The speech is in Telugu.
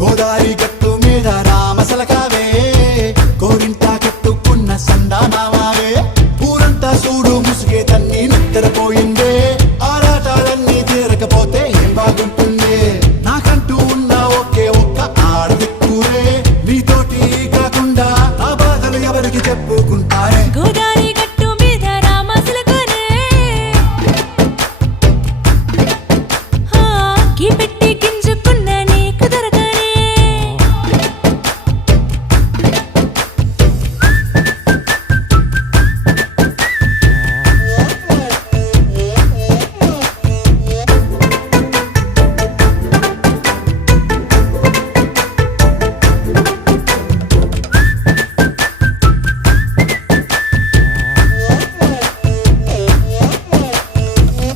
గోదారి గట్టు మీద రామసలకావే గోరింటా కట్టుకున్న సండానామావే ఊరంతా చూడు ముసుగే తన్ని నిద్రపోయిందే ఆరాటాలన్నీ తీరకపోతే ఏం బాగుంటుంది నాకంటూ ఉన్న ఒకే ఒక్క ఆడదిక్కురే నీతోటి కాకుండా నా బాధలు ఎవరికి చెప్పుకుంటారే గోదారి గట్టు మీద రామసలకానే